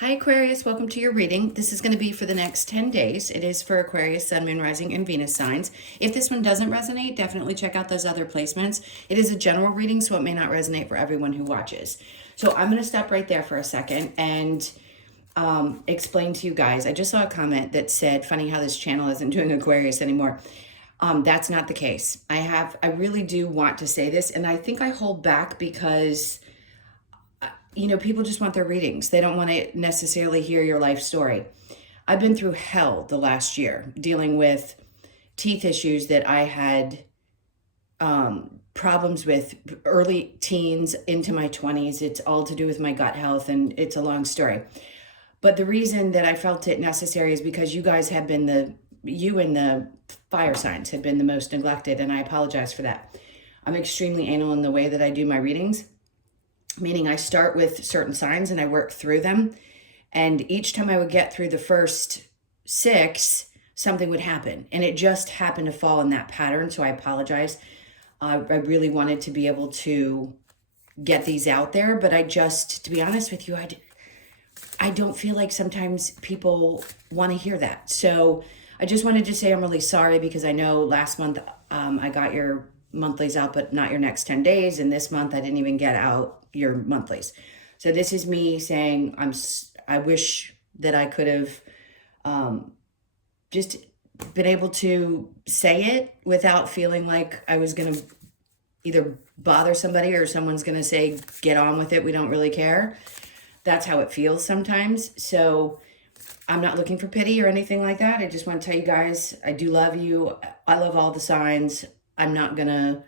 Hi Aquarius, welcome to your reading. This is going to be for the next 10 days. It is for Aquarius, Sun, Moon, Rising, and Venus signs. If this one doesn't resonate, definitely check out those other placements. It is a general reading, so it may not resonate for everyone who watches. So I'm going to stop right there for a second and explain to you guys. I just saw a comment that said, funny how this channel isn't doing Aquarius anymore. That's not the case. I really do want to say this, and I think I hold back because people just want their readings. They don't want to necessarily hear your life story. I've been through hell the last year dealing with teeth issues that I had problems with early teens into my 20s. It's all to do with my gut health, and it's a long story. But the reason that I felt it necessary is because you guys have been you and the fire signs have been the most neglected, and I apologize for that. I'm extremely anal in the way that I do my readings. Meaning I start with certain signs and I work through them. And each time I would get through the first 6, something would happen. And it just happened to fall in that pattern. So I apologize. I really wanted to be able to get these out there. But to be honest with you, I don't feel like sometimes people want to hear that. So I just wanted to say I'm really sorry because I know last month I got your monthlies out, but not your next 10 days. And this month I didn't even get out your monthlies. So this is me saying I wish that I could have just been able to say it without feeling like I was going to either bother somebody or someone's going to say, get on with it, we don't really care. That's how it feels sometimes. So I'm not looking for pity or anything like that. I just want to tell you guys, I do love you. I love all the signs. I'm not going to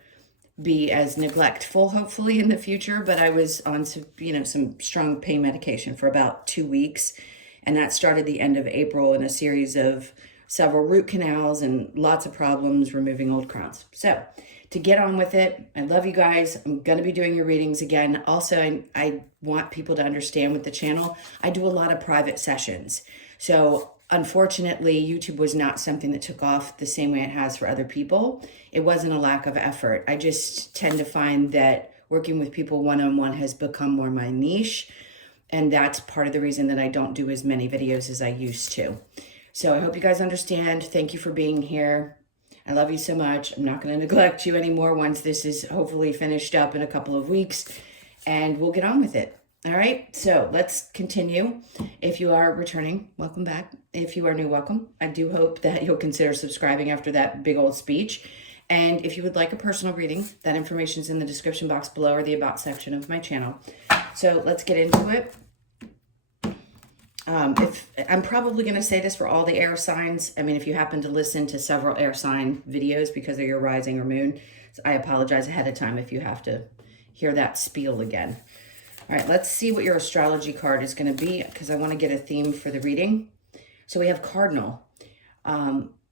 be as neglectful, hopefully, in the future, but I was on some strong pain medication for about 2 weeks, and that started the end of April in a series of several root canals and lots of problems removing old crowns. So to get on with it, I love you guys. I'm going to be doing your readings again. Also, I want people to understand with the channel, I do a lot of private sessions. So unfortunately, YouTube was not something that took off the same way it has for other people. It wasn't a lack of effort. I just tend to find that working with people one-on-one has become more my niche. And that's part of the reason that I don't do as many videos as I used to. So I hope you guys understand. Thank you for being here. I love you so much. I'm not going to neglect you anymore once this is hopefully finished up in a couple of weeks. And we'll get on with it. All right, so let's continue. If you are returning, welcome back. If you are new, welcome. I do hope that you'll consider subscribing after that big old speech. And if you would like a personal reading, that information is in the description box below or the about section of my channel. So let's get into it. I'm probably going to say this for all the air signs. I mean, if you happen to listen to several air sign videos because of your rising or moon, I apologize ahead of time if you have to hear that spiel again. All right, let's see what your astrology card is going to be because I want to get a theme for the reading. So we have Cardinal.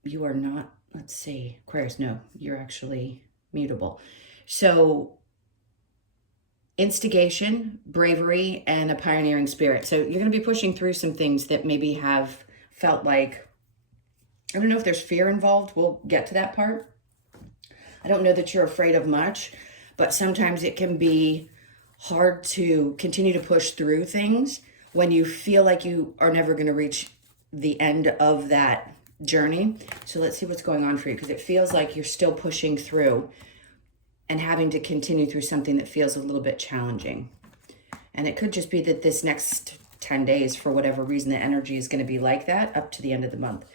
You are not, let's see, Aquarius, no, you're actually mutable. So instigation, bravery, and a pioneering spirit. So you're going to be pushing through some things that maybe have felt like, I don't know if there's fear involved. We'll get to that part. I don't know that you're afraid of much, but sometimes it can be hard to continue to push through things when you feel like you are never going to reach the end of that journey. So let's see what's going on for you because it feels like you're still pushing through and having to continue through something that feels a little bit challenging. And it could just be that this next 10 days, for whatever reason, the energy is going to be like that up to the end of the month.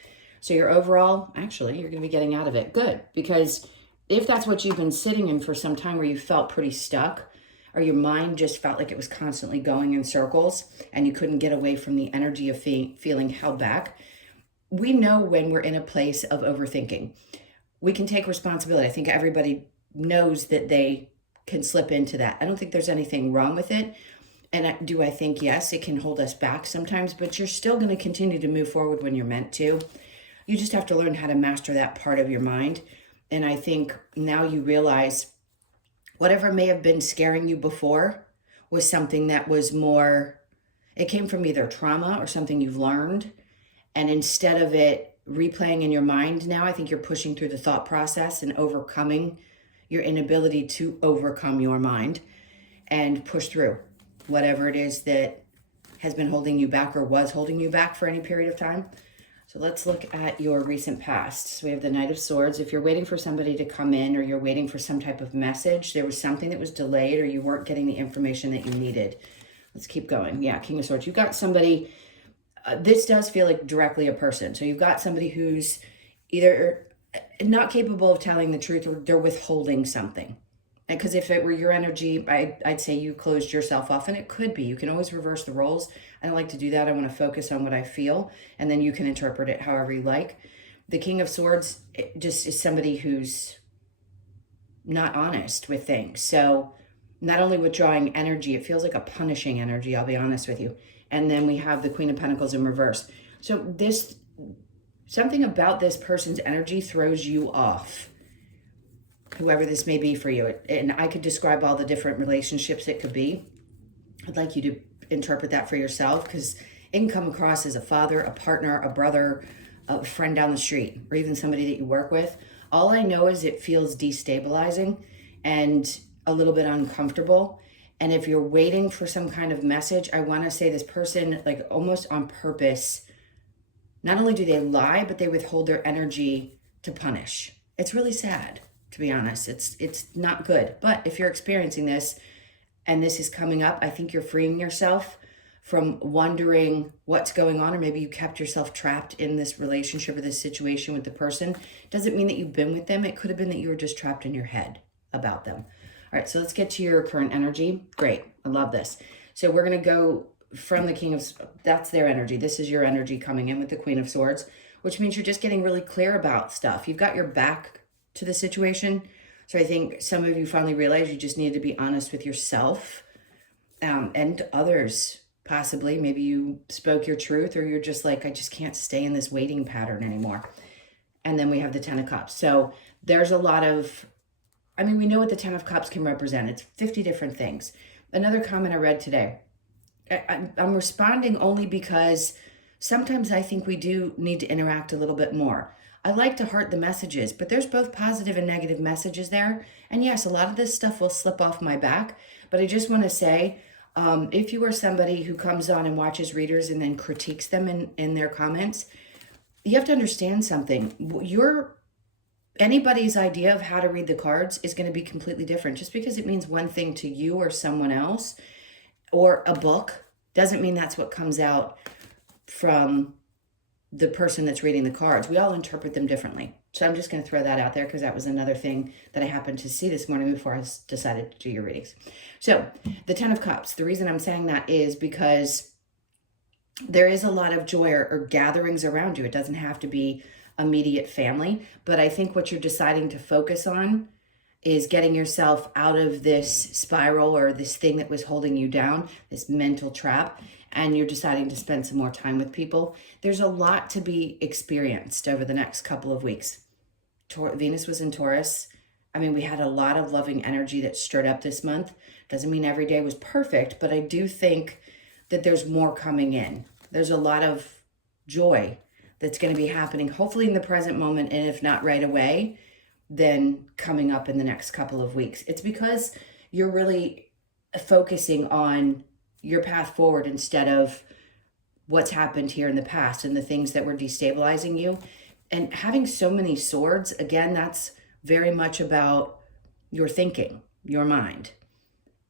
So your overall, actually, you're going to be getting out of it. Good, because if that's what you've been sitting in for some time where you felt pretty stuck, or your mind just felt like it was constantly going in circles and you couldn't get away from the energy of feeling held back. We know when we're in a place of overthinking. We can take responsibility. I think everybody knows that they can slip into that. I don't think there's anything wrong with it. And I think, yes, it can hold us back sometimes, but you're still going to continue to move forward when you're meant to. You just have to learn how to master that part of your mind. And I think now you realize whatever may have been scaring you before was something that was more, it came from either trauma or something you've learned. And instead of it replaying in your mind now, I think you're pushing through the thought process and overcoming your inability to overcome your mind and push through whatever it is that has been holding you back or was holding you back for any period of time. So let's look at your recent past. So we have the Knight of Swords. If you're waiting for somebody to come in or you're waiting for some type of message, there was something that was delayed or you weren't getting the information that you needed. Let's keep going. Yeah, King of Swords. You've got somebody, this does feel like directly a person. So you've got somebody who's either not capable of telling the truth or they're withholding something. Because if it were your energy, I'd say you closed yourself off, and it could be. You can always reverse the roles. I don't like to do that. I want to focus on what I feel, and then you can interpret it however you like. The King of Swords just is somebody who's not honest with things. So not only withdrawing energy, it feels like a punishing energy, I'll be honest with you. And then we have the Queen of Pentacles in reverse. So something about this person's energy throws you off, whoever this may be for you. And I could describe all the different relationships it could be. I'd like you to interpret that for yourself, because it can come across as a father, a partner, a brother, a friend down the street, or even somebody that you work with. All I know is it feels destabilizing and a little bit uncomfortable. And if you're waiting for some kind of message, I want to say this person, like almost on purpose, not only do they lie, but they withhold their energy to punish. It's really sad, to be honest. It's not good. But if you're experiencing this and this is coming up, I think you're freeing yourself from wondering what's going on, or maybe you kept yourself trapped in this relationship or this situation with the person. Doesn't mean that you've been with them. It could have been that you were just trapped in your head about them. All right, so let's get to your current energy. Great, I love this. So we're gonna go from the King of, that's their energy. This is your energy coming in with the Queen of Swords, which means you're just getting really clear about stuff. You've got your back to the situation. So I think some of you finally realize you just need to be honest with yourself and others, possibly. Maybe you spoke your truth, or you're just like, I just can't stay in this waiting pattern anymore. And then we have the Ten of Cups. So there's a lot of, I mean, we know what the Ten of Cups can represent. It's 50 different things. Another comment I read today, I'm responding only because sometimes I think we do need to interact a little bit more. I like to heart the messages, but there's both positive and negative messages there. And yes, a lot of this stuff will slip off my back, but I just want to say, if you are somebody who comes on and watches readers and then critiques them in their comments, you have to understand something. Anybody's idea of how to read the cards is going to be completely different. Just because it means one thing to you or someone else or a book doesn't mean that's what comes out from the person that's reading the cards. We all interpret them differently. So I'm just going to throw that out there because that was another thing that I happened to see this morning before I decided to do your readings. So the Ten of Cups, the reason I'm saying that is because there is a lot of joy or gatherings around you. It doesn't have to be immediate family, but I think what you're deciding to focus on is getting yourself out of this spiral or this thing that was holding you down, this mental trap, and you're deciding to spend some more time with people. There's a lot to be experienced over the next couple of weeks. Venus was in Taurus. I mean, we had a lot of loving energy that stirred up this month. Doesn't mean every day was perfect, but I do think that there's more coming in. There's a lot of joy that's going to be happening, hopefully in the present moment, and if not right away, then coming up in the next couple of weeks. It's because you're really focusing on your path forward instead of what's happened here in the past and the things that were destabilizing you. And having so many swords, again, that's very much about your thinking, your mind.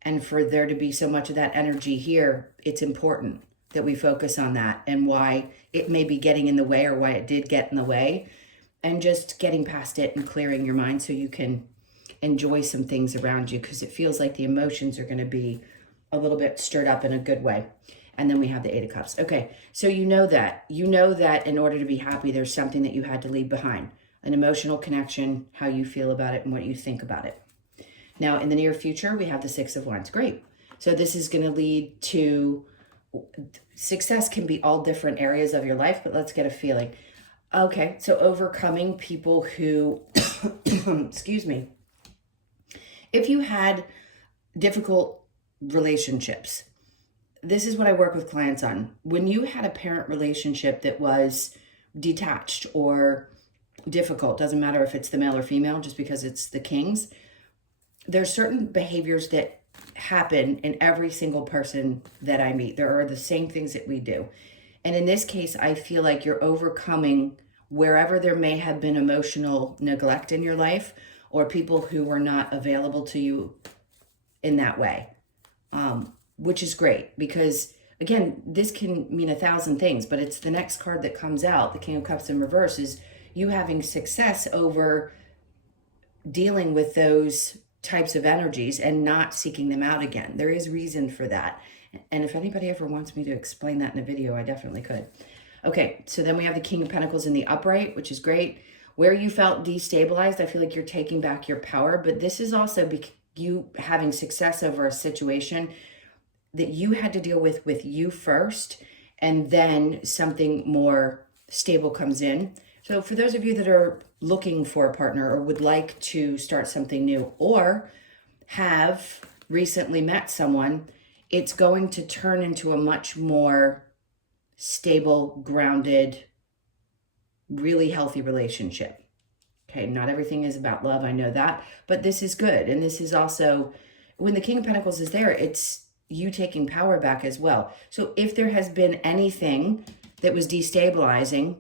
And for there to be so much of that energy here, it's important that we focus on that and why it may be getting in the way or why it did get in the way, and just getting past it and clearing your mind so you can enjoy some things around you, because it feels like the emotions are going to be a little bit stirred up in a good way. And then we have the Eight of Cups. Okay, so you know that in order to be happy, there's something that you had to leave behind, an emotional connection, how you feel about it and what you think about it. Now, in the near future, we have the Six of Wands. Great. So this is going to lead to success. Can be all different areas of your life, but let's get a feeling. Okay, so overcoming people who, excuse me, if you had difficult relationships, this is what I work with clients on. When you had a parent relationship that was detached or difficult, doesn't matter if it's the male or female, just because it's the kings, there's certain behaviors that happen in every single person that I meet. There are the same things that we do. And in this case, I feel like you're overcoming wherever there may have been emotional neglect in your life, or people who were not available to you in that way, which is great, because again, this can mean 1,000 things, but it's the next card that comes out, the King of Cups in reverse, is you having success over dealing with those types of energies and not seeking them out again. There is reason for that. And if anybody ever wants me to explain that in a video, I definitely could. Okay, so then we have the King of Pentacles in the upright, which is great. Where you felt destabilized, I feel like you're taking back your power, but this is also you having success over a situation that you had to deal with you first, and then something more stable comes in. So for those of you that are looking for a partner or would like to start something new, or have recently met someone, it's going to turn into a much more stable, grounded, really healthy relationship. Okay, not everything is about love, I know that, but this is good. And this is also, when the King of Pentacles is there, it's you taking power back as well. So if there has been anything that was destabilizing,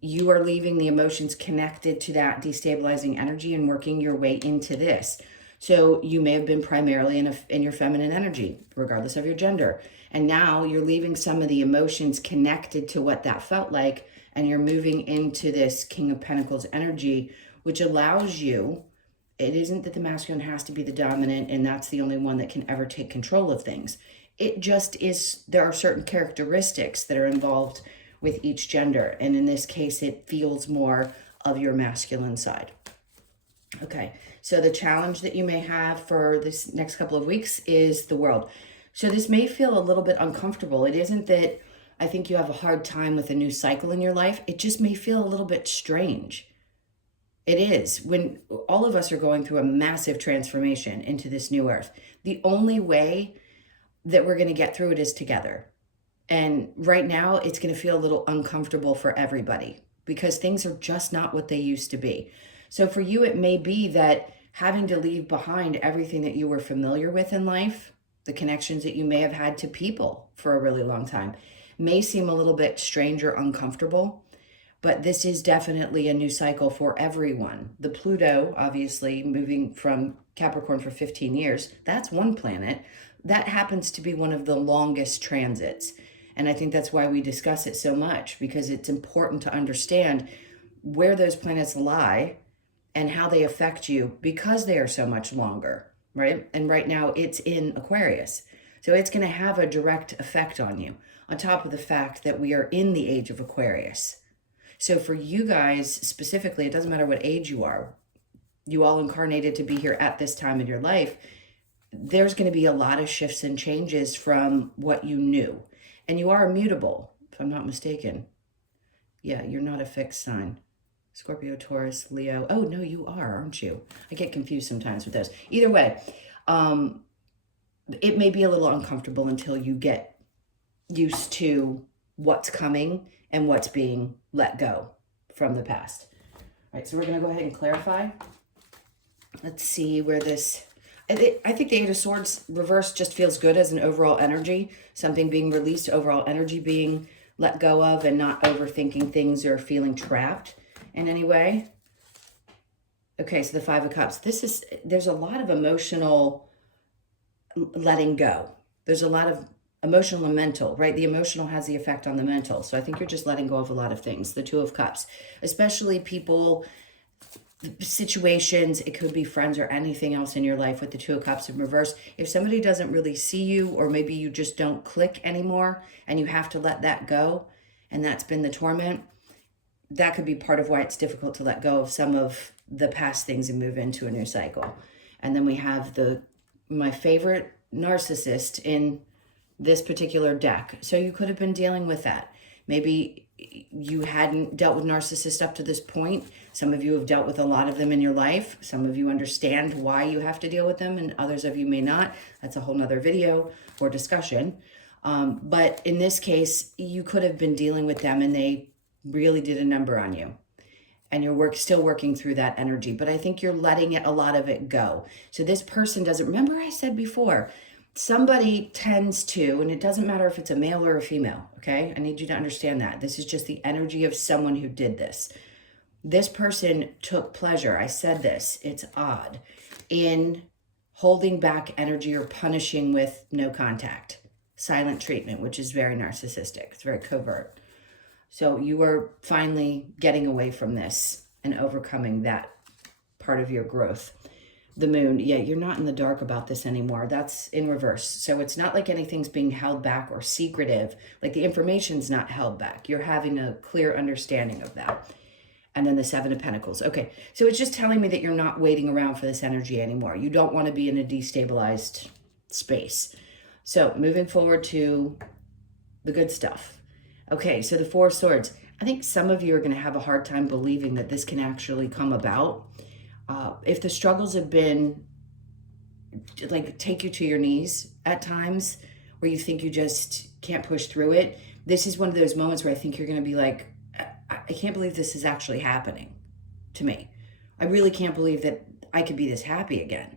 you are leaving the emotions connected to that destabilizing energy and working your way into this. So you may have been primarily in your feminine energy, regardless of your gender. And now you're leaving some of the emotions connected to what that felt like, and you're moving into this King of Pentacles energy, which allows you, it isn't that the masculine has to be the dominant and that's the only one that can ever take control of things. It just is, there are certain characteristics that are involved with each gender. And in this case, it feels more of your masculine side. Okay, so the challenge that you may have for this next couple of weeks is the world. So this may feel a little bit uncomfortable. It isn't that I think you have a hard time with a new cycle in your life. It just may feel a little bit strange. It is. When all of us are going through a massive transformation into this new earth, the only way that we're going to get through it is together. And right now, it's going to feel a little uncomfortable for everybody because things are just not what they used to be. So for you, it may be that having to leave behind everything that you were familiar with in life, the connections that you may have had to people for a really long time, may seem a little bit strange or uncomfortable. But this is definitely a new cycle for everyone. The Pluto, obviously, moving from Capricorn for 15 years, that's one planet. That happens to be one of the longest transits. And I think that's why we discuss it so much, because it's important to understand where those planets lie and how they affect you, because they are so much longer, right? And right now it's in Aquarius. So it's going to have a direct effect on you, on top of the fact that we are in the age of Aquarius. So for you guys specifically, it doesn't matter what age you are, you all incarnated to be here at this time in your life, there's going to be a lot of shifts and changes from what you knew. And you are immutable, if I'm not mistaken. Yeah, you're not a fixed sign. Scorpio, Taurus, Leo. Oh, no, you are, aren't you? I get confused sometimes with those. Either way, it may be a little uncomfortable until you get used to what's coming and what's being let go from the past. All right, so we're going to go ahead and clarify. Let's see where this... I think the Eight of Swords reverse just feels good as an overall energy. Something being released, overall energy being let go of, and not overthinking things or feeling trapped in any way. Okay, so the Five of Cups. There's a lot of emotional letting go. There's a lot of emotional and mental, right? The emotional has the effect on the mental. So I think you're just letting go of a lot of things. The Two of Cups, especially people, situations, it could be friends or anything else in your life with the Two of Cups in reverse. If somebody doesn't really see you, or maybe you just don't click anymore and you have to let that go, and that's been the torment, that could be part of why it's difficult to let go of some of the past things and move into a new cycle. And then we have my favorite narcissist in this particular deck. So you could have been dealing with that. Maybe you hadn't dealt with narcissists up to this point. Some of you have dealt with a lot of them in your life. Some of you understand why you have to deal with them, and others of you may not. That's a whole nother video or discussion. But in this case, you could have been dealing with them and they really did a number on you. and you're still working through that energy, but I think you're letting a lot of it go. So this person doesn't, remember I said before, somebody tends to, and it doesn't matter if it's a male or a female, okay? I need you to understand that. This is just the energy of someone who did this. This person took pleasure, I said this, it's odd, in holding back energy or punishing with no contact. Silent treatment, which is very narcissistic. It's very covert. So you are finally getting away from this and overcoming that part of your growth. The moon, yeah, you're not in the dark about this anymore. That's in reverse. So it's not like anything's being held back or secretive. Like the information's not held back. You're having a clear understanding of that. And then the Seven of Pentacles. Okay, so it's just telling me that you're not waiting around for this energy anymore. You don't want to be in a destabilized space. So moving forward to the good stuff. Okay, so the Four of Swords. I think some of you are going to have a hard time believing that this can actually come about. If the struggles have been, like, take you to your knees at times, where you think you just can't push through it, this is one of those moments where I think you're going to be like, I can't believe this is actually happening to me. I really can't believe that I could be this happy again.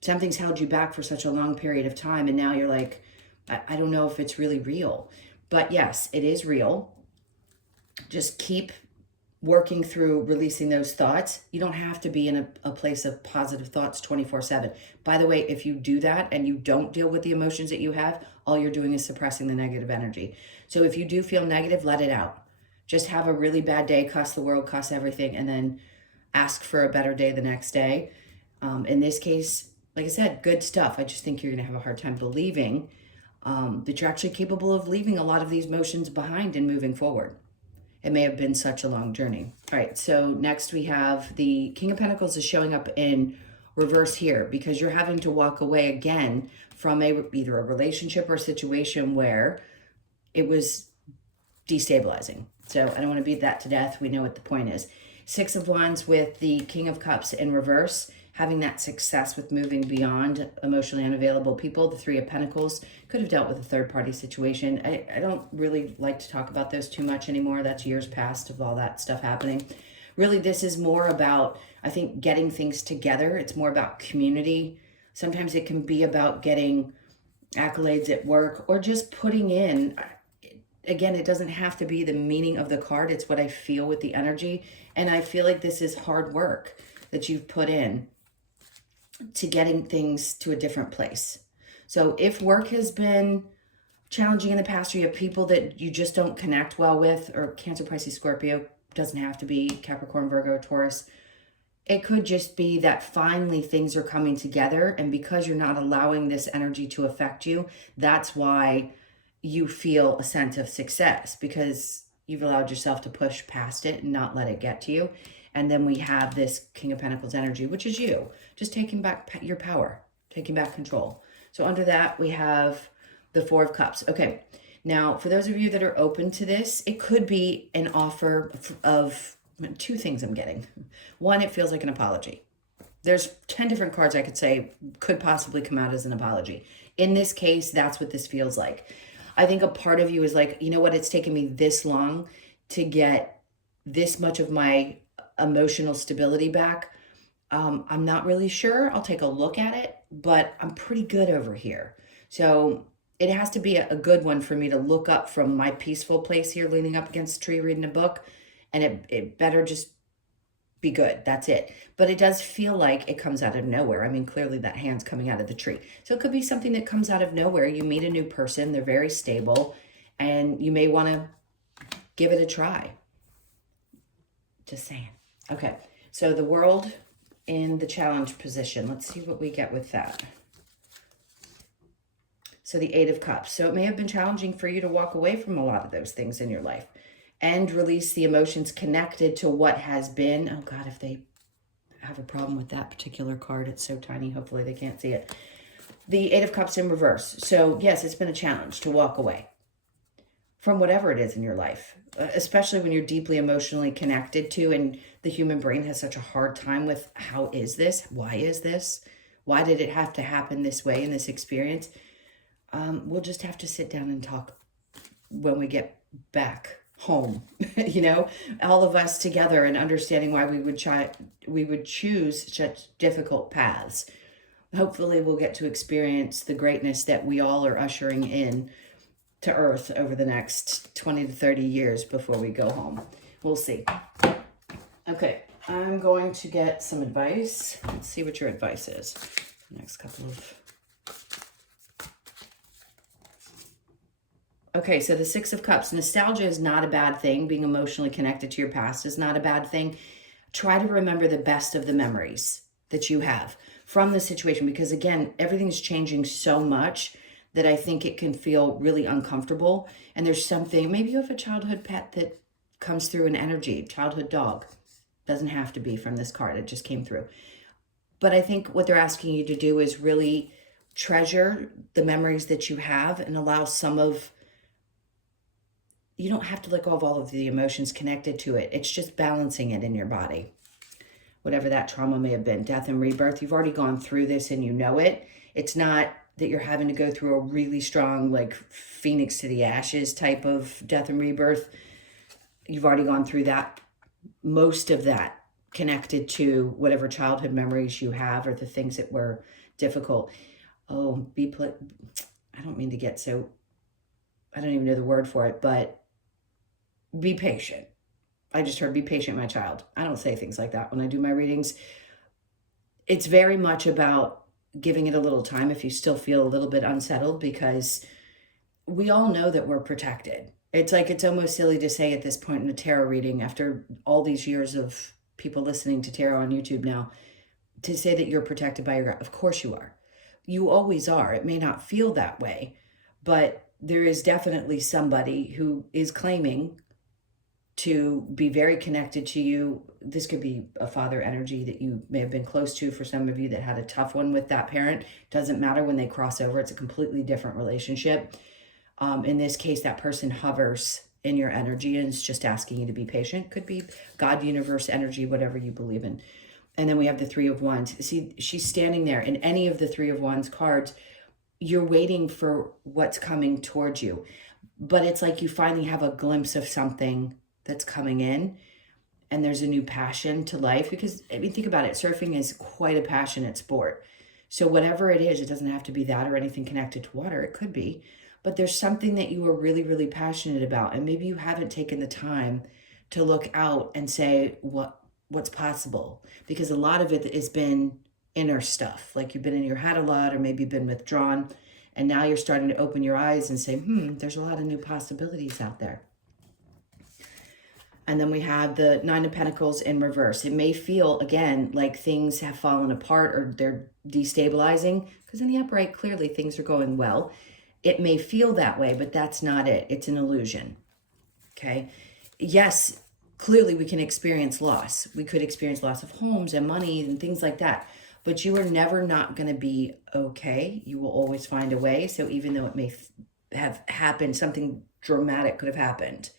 Something's held you back for such a long period of time, and now you're like, I don't know if it's really real. But yes, it is real. Just keep working through releasing those thoughts. You don't have to be in a place of positive thoughts 24/7. By the way, if you do that and you don't deal with the emotions that you have, all you're doing is suppressing the negative energy. So if you do feel negative, let it out. Just have a really bad day, cuss the world, cuss everything, and then ask for a better day the next day. In this case, like I said, good stuff. I just think you're going to have a hard time believing that you're actually capable of leaving a lot of these emotions behind and moving forward. It may have been such a long journey. All right, so next we have the King of Pentacles is showing up in reverse here because you're having to walk away again from either a relationship or a situation where it was destabilizing. So I don't want to beat that to death. We know what the point is. Six of Wands with the King of Cups in reverse, having that success with moving beyond emotionally unavailable people. The Three of Pentacles could have dealt with a third-party situation. I don't really like to talk about those too much anymore. That's years past of all that stuff happening. Really, this is more about, I think, getting things together. It's more about community. Sometimes it can be about getting accolades at work or just putting in. Again, it doesn't have to be the meaning of the card. It's what I feel with the energy. And I feel like this is hard work that you've put in to getting things to a different place. So if work has been challenging in the past, or you have people that you just don't connect well with, or Cancer, Pisces, Scorpio, doesn't have to be Capricorn, Virgo, Taurus. It could just be that finally things are coming together. And because you're not allowing this energy to affect you, that's why you feel a sense of success, because you've allowed yourself to push past it and not let it get to you. And then we have this King of Pentacles energy, which is you, just taking back your power, taking back control. So under that, we have the Four of Cups. Okay, now for those of you that are open to this, it could be an offer of two things I'm getting. One, it feels like an apology. There's 10 different cards I could say could possibly come out as an apology. In this case, that's what this feels like. I think a part of you is like, you know what, it's taken me this long to get this much of my emotional stability back. I'm not really sure. I'll take a look at it, but I'm pretty good over here. So it has to be a good one for me to look up from my peaceful place here, leaning up against a tree, reading a book, and it better just be good. That's it. But it does feel like it comes out of nowhere. I mean, clearly that hand's coming out of the tree. So it could be something that comes out of nowhere. You meet a new person, they're very stable, and you may want to give it a try. Just saying. Okay, so the World in the challenge position. Let's see what we get with that. So the Eight of Cups. So it may have been challenging for you to walk away from a lot of those things in your life and release the emotions connected to what has been. Oh God, if they have a problem with that particular card, it's so tiny, hopefully they can't see it. The Eight of Cups in reverse. So yes, it's been a challenge to walk away from whatever it is in your life, especially when you're deeply emotionally connected to, and the human brain has such a hard time with, how is this? Why is this? Why did it have to happen this way in this experience? We'll just have to sit down and talk when we get back home, you know, all of us together, and understanding why we would choose such difficult paths. Hopefully we'll get to experience the greatness that we all are ushering in to Earth over the next 20 to 30 years before we go home. We'll see. Okay, I'm going to get some advice. Let's see what your advice is. Next couple of... Okay, so the Six of Cups. Nostalgia is not a bad thing. Being emotionally connected to your past is not a bad thing. Try to remember the best of the memories that you have from the situation, because again, everything's changing so much that I think it can feel really uncomfortable. And there's something, maybe you have a childhood pet that comes through an energy, childhood dog. Doesn't have to be from this card, it just came through. But I think what they're asking you to do is really treasure the memories that you have and allow some of, you don't have to let go of all of the emotions connected to it. It's just balancing it in your body. Whatever that trauma may have been, death and rebirth, you've already gone through this and you know it. It's not that you're having to go through a really strong, like Phoenix to the ashes type of death and rebirth. You've already gone through that. Most of that connected to whatever childhood memories you have or the things that were difficult. Oh, I don't mean to get so, I don't even know the word for it, but be patient. I just heard be patient, my child. I don't say things like that when I do my readings. It's very much about giving it a little time if you still feel a little bit unsettled, because we all know that we're protected. It's like, it's almost silly to say at this point in a tarot reading, after all these years of people listening to tarot on YouTube now, to say that you're protected by your God. Of course you are. You always are. It may not feel that way, but there is definitely somebody who is claiming to be very connected to you. This could be a father energy that you may have been close to for some of you that had a tough one with that parent. Doesn't matter when they cross over. It's a completely different relationship. In this case, that person hovers in your energy and is just asking you to be patient. Could be God, universe, energy, whatever you believe in. And then we have the Three of Wands. See, she's standing there in any of the Three of Wands cards. You're waiting for what's coming towards you. But it's like you finally have a glimpse of something that's coming in, and there's a new passion to life. Because I mean, think about it, surfing is quite a passionate sport. So whatever it is, it doesn't have to be that or anything connected to water. It could be, but there's something that you are really, really passionate about, and maybe you haven't taken the time to look out and say what's possible, because a lot of it has been inner stuff, like you've been in your head a lot, or maybe you've been withdrawn, and now you're starting to open your eyes and say, there's a lot of new possibilities out there. And then we have the Nine of Pentacles in reverse. It may feel, again, like things have fallen apart or they're destabilizing, because in the upright, clearly things are going well. It may feel that way, but that's not it. It's an illusion, okay? Yes, clearly we can experience loss. We could experience loss of homes and money and things like that, but you are never not going to be okay. You will always find a way. So even though it may have happened, something dramatic could have happened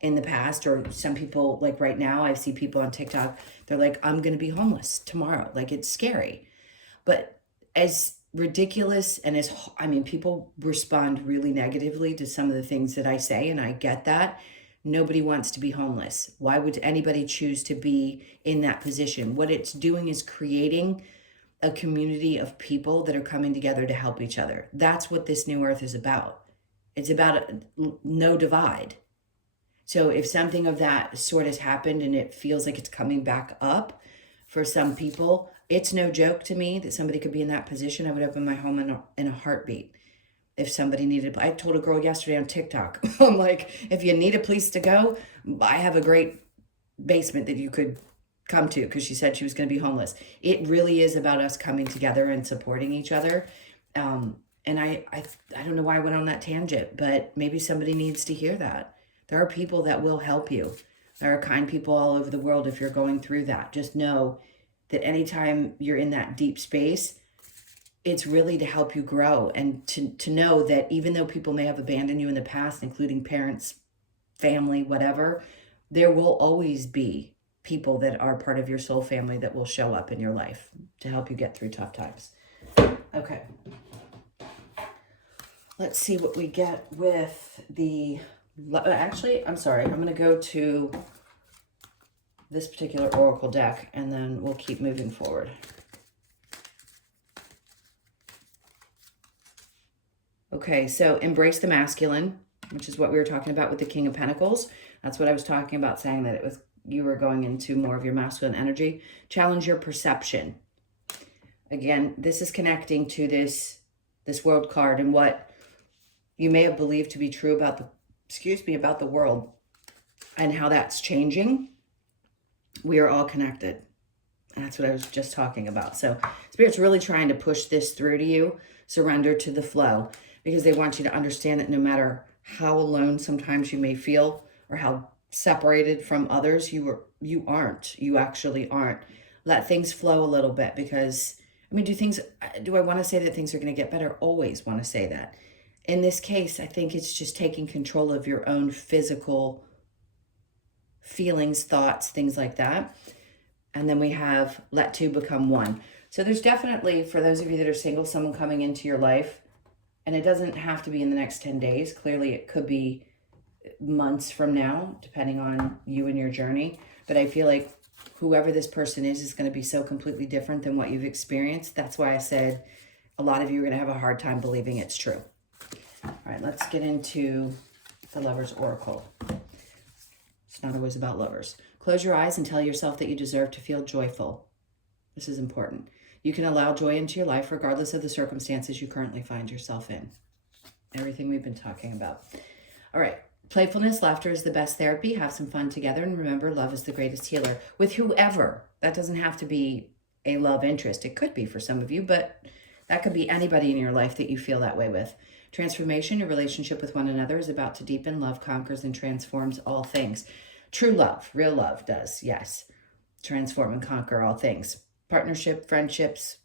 in the past, or some people, like right now, I see people on TikTok, they're like, I'm going to be homeless tomorrow. Like, it's scary. But as ridiculous and people respond really negatively to some of the things that I say, and I get that. Nobody wants to be homeless. Why would anybody choose to be in that position? What it's doing is creating a community of people that are coming together to help each other. That's what this new earth is about. It's about no divide. So if something of that sort has happened and it feels like it's coming back up for some people, it's no joke to me that somebody could be in that position. I would open my home in a heartbeat. If somebody needed, I told a girl yesterday on TikTok, I'm like, if you need a place to go, I have a great basement that you could come to, because she said she was going to be homeless. It really is about us coming together and supporting each other. And I don't know why I went on that tangent, but maybe somebody needs to hear that. There are people that will help you. There are kind people all over the world if you're going through that. Just know that anytime you're in that deep space, it's really to help you grow, and to know that even though people may have abandoned you in the past, including parents, family, whatever, there will always be people that are part of your soul family that will show up in your life to help you get through tough times. Okay. Let's see what we get with the Actually, I'm sorry. I'm going to go to this particular oracle deck, and then we'll keep moving forward. Okay, so embrace the masculine, which is what we were talking about with the King of Pentacles. That's what I was talking about, saying that it was you were going into more of your masculine energy. Challenge your perception. Again, this is connecting to this world card and what you may have believed to be true about the world and how that's changing. We are all connected. That's what I was just talking about. So Spirit's really trying to push this through to you. Surrender to the flow, because they want you to understand that no matter how alone sometimes you may feel or how separated from others, you aren't. You actually aren't. Let things flow a little bit, because, I mean, do I want to say that things are going to get better? Always want to say that. In this case, I think it's just taking control of your own physical feelings, thoughts, things like that. And then we have let two become one. So there's definitely, for those of you that are single, someone coming into your life, and it doesn't have to be in the next 10 days. Clearly, it could be months from now, depending on you and your journey. But I feel like whoever this person is going to be so completely different than what you've experienced. That's why I said a lot of you are going to have a hard time believing it's true. All right, let's get into the Lover's Oracle. It's not always about lovers. Close your eyes and tell yourself that you deserve to feel joyful. This is important. You can allow joy into your life regardless of the circumstances you currently find yourself in. Everything we've been talking about. All right. Playfulness, laughter is the best therapy. Have some fun together. And remember, love is the greatest healer. With whoever. That doesn't have to be a love interest. It could be for some of you, but that could be anybody in your life that you feel that way with. Transformation, your relationship with one another is about to deepen. Love conquers and transforms all things. True love, real love does, yes. Transform and conquer all things. Partnership, friendships,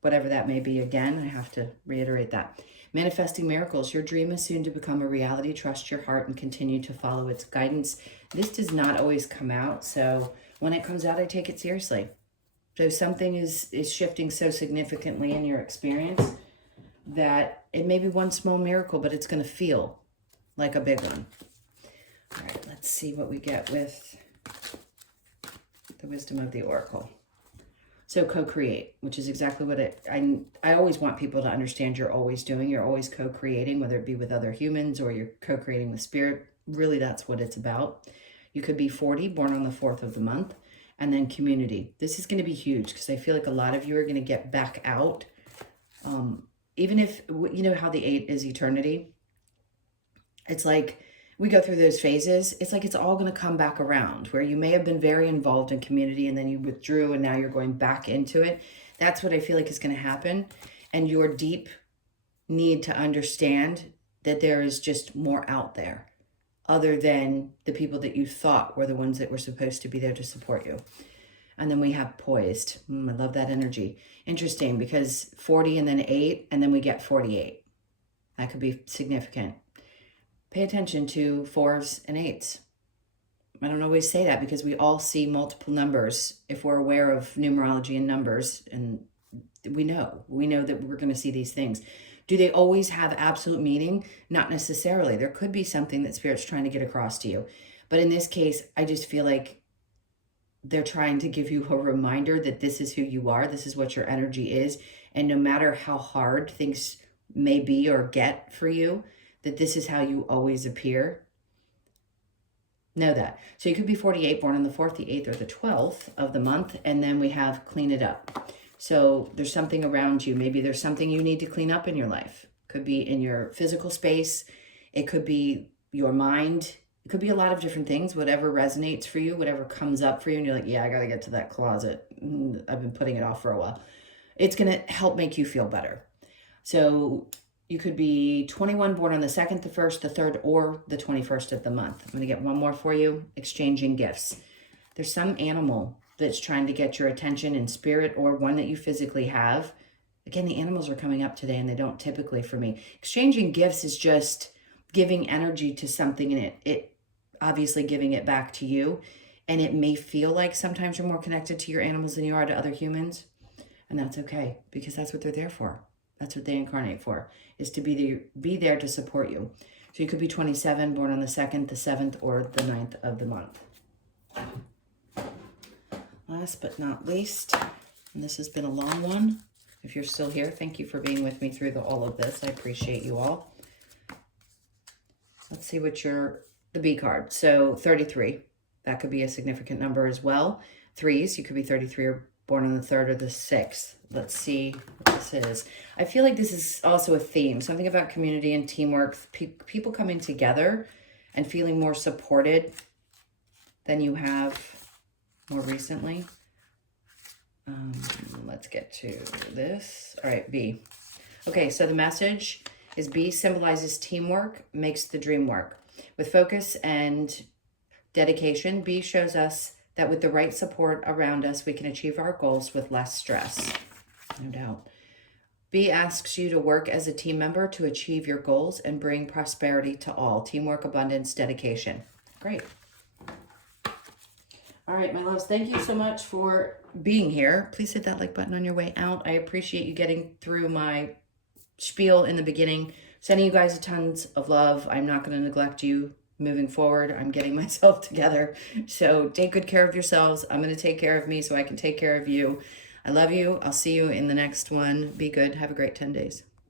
whatever that may be. Again, I have to reiterate that. Manifesting miracles. Your dream is soon to become a reality. Trust your heart and continue to follow its guidance. This does not always come out, so when it comes out, I take it seriously. So something is shifting so significantly in your experience that it may be one small miracle, but it's going to feel like a big one. All right, let's see what we get with the wisdom of the Oracle. So co-create, which is exactly what I always want people to understand you're always doing. You're always co-creating, whether it be with other humans or you're co-creating with spirit. Really, that's what it's about. You could be 40, born on the 4th of the month. And then community. This is going to be huge because I feel like a lot of you are going to get back out. Even if, you know how the 8 is eternity? It's like we go through those phases. It's like it's all going to come back around, where you may have been very involved in community and then you withdrew and now you're going back into it. That's what I feel like is going to happen. And your deep need to understand that there is just more out there other than the people that you thought were the ones that were supposed to be there to support you. And then we have poised. I love that energy. Interesting, because 40 and then 8, and then we get 48. That could be significant. Pay attention to 4s and 8s. I don't always say that because we all see multiple numbers if we're aware of numerology and numbers, and we know that we're going to see these things. Do they always have absolute meaning? Not necessarily. There could be something that Spirit's trying to get across to you. But in this case, I just feel like they're trying to give you a reminder that this is who you are. This is what your energy is. And no matter how hard things may be or get for you, that this is how you always appear. Know that. So you could be 48, born on the 4th, the 8th, or the 12th of the month. And then we have clean it up. So there's something around you. Maybe there's something you need to clean up in your life. Could be in your physical space. It could be your mind. It could be a lot of different things. Whatever resonates for you, whatever comes up for you. And you're like, yeah, I got to get to that closet. I've been putting it off for a while. It's going to help make you feel better. So you could be 21, born on the 2nd, the 1st, the 3rd, or the 21st of the month. I'm going to get one more for you. Exchanging gifts. There's some animal that's trying to get your attention in spirit, or one that you physically have. Again, the animals are coming up today and they don't typically for me. Exchanging gifts is just giving energy to something, and it obviously giving it back to you. And it may feel like sometimes you're more connected to your animals than you are to other humans. And that's okay, because that's what they're there for. That's what they incarnate for, is to be there to support you. So you could be 27, born on the 2nd, the 7th, or the 9th of the month. Last but not least, and this has been a long one. If you're still here, thank you for being with me through all of this. I appreciate you all. Let's see what the B card. So 33, that could be a significant number as well. Threes, you could be 33 or born on the 3rd or the 6th. Let's see what this is. I feel like this is also a theme, something about community and teamwork, people coming together and feeling more supported than you have more recently. Let's get to this. All right, B. Okay, so the message is B symbolizes teamwork, makes the dream work. With focus and dedication, B shows us that with the right support around us, we can achieve our goals with less stress. No doubt. B asks you to work as a team member to achieve your goals and bring prosperity to all. Teamwork, abundance, dedication. Great. All right, my loves, thank you so much for being here. Please hit that like button on your way out. I appreciate you getting through my spiel in the beginning. Sending you guys tons of love. I'm not going to neglect you moving forward. I'm getting myself together. So take good care of yourselves. I'm going to take care of me so I can take care of you. I love you. I'll see you in the next one. Be good. Have a great 10 days.